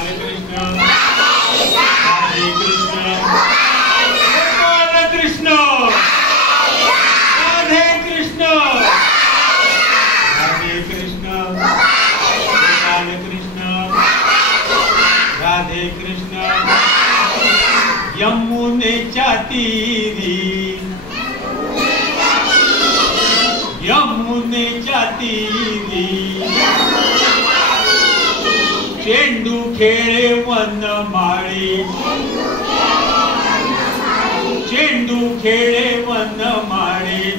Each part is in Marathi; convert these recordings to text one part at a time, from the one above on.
गोपाल कृष्ण राधे कृष्ण गोपाल कृष्ण राधे कृष्ण राधे कृष्ण गोपाल कृष्ण राधे कृष्ण यमुनेच्या तीरी यमुनेच्या तीरी चेंडू खेळे वनमाळी चेंडू खेळे वनमाळी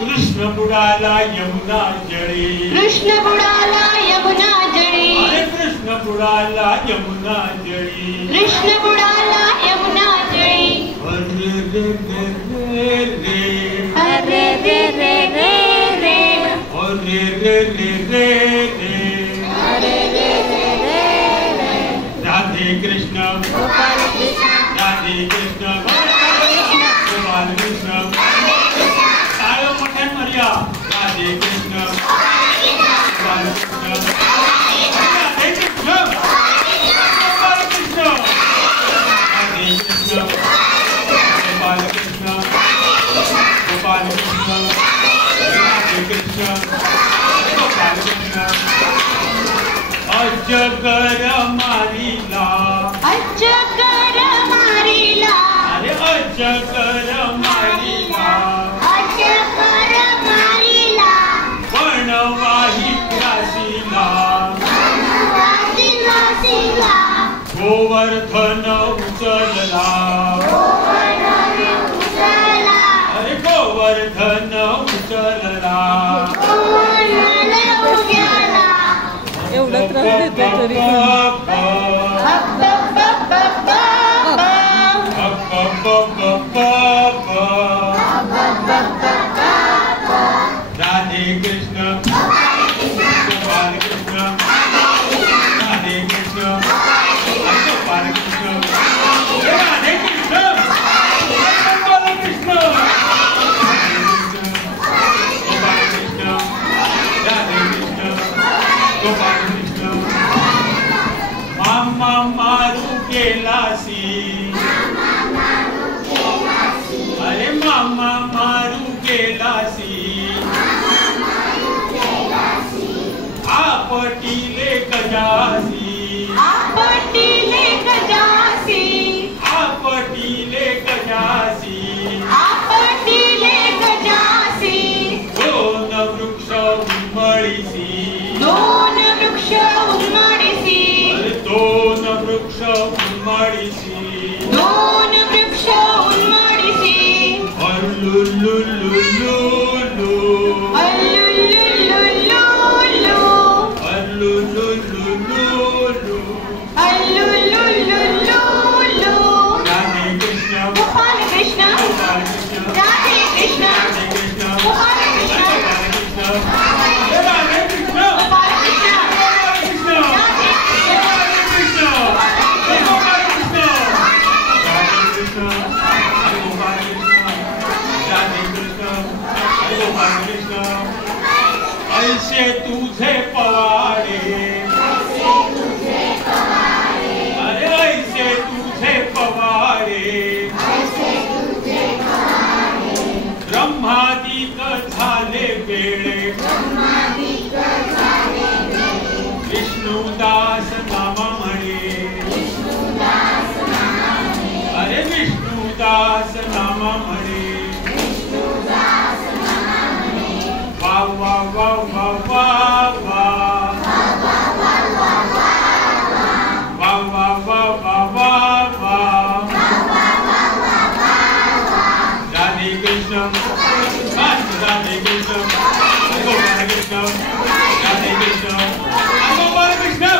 कृष्ण बुडाला यमुना जळी कृष्ण बुडाला यमुना जळी अरे कृष्ण बुडाला यमुना जळी कृष्ण बुडाला यमुना जळी अरे रे रे रे रे अरे रे रे रे रे अरे रे रे रे रे अरे रे रे रे रे राधे कृष्ण गोपाल कृष्ण राधे कृष्ण गोपाल कृष्ण टाळ्या मोठ्यान मारूया राधे कृष्ण गोपाल कृष्ण राधे कृष्ण गोपाल कृष्ण राधे कृष्ण गोपाल कृष्ण गोपाल कृष्ण राधे कृष्ण गोपाल कृष्ण अजगर मारिला अजगर मारिला अरे अजगर मारिला अजगर मारिला वनवाही राशीला वासिला सिला गोवर्धन उचलला गोवर्धन उचलला अरे गोवर्धन उचलला गोवर्धन उचलला एवढा त्रास देतोय तरी राधे कृष्ण गोपाल कृष्ण राधे कृष्ण गोपाल कृष्ण राधे कृष्ण गोपाल कृष्ण गोपाल कृष्ण राधे कृष्ण गोपाल कृष्ण मामा मारू केलासी अरे मामा मारू केलासी आपटीले गजासी आपटीले गजासी आपटीले गजासी आपटीले गजासी दोन वृक्ष उन्मळीसी दोन वृक्ष उन्मळीसी अरे दोन वृक्ष उन्मळीसी दोन वृक्ष उन्मळीसी अल्लुल्लुल्लुल्लु अल्लुल्लुल्लुल्लुल्लु अल्लुल्लुल्लुल्लु अल्लुल्लुल्लुल्लुल्लु राधे कृष्ण गोपाल कृष्ण गोपाल कृष्ण राधे कृष्ण राधे कृष्ण गोपाल कृष्ण गोपाल कृष्ण राधे कृष्ण गोपाल कृष्ण गोपाल कृष्ण राधे कृष्ण गोपाल कृष्ण राधे कृष्ण गोपाल कृष्ण राधे कृष्ण गोपाल कृष्ण ऐसे तुझे पवाडे अरे ऐसे तुझे पवाडे ब्रह्मादिक झाले वेळे विष्णुदास नाम म्हणे अरे विष्णुदास नाम म्हणे वा वा वा वा वा वा वा वा वा वा वा वा राधे कृष्ण राधे कृष्ण गोपाल कृष्ण राधे कृष्ण गोपाल कृष्ण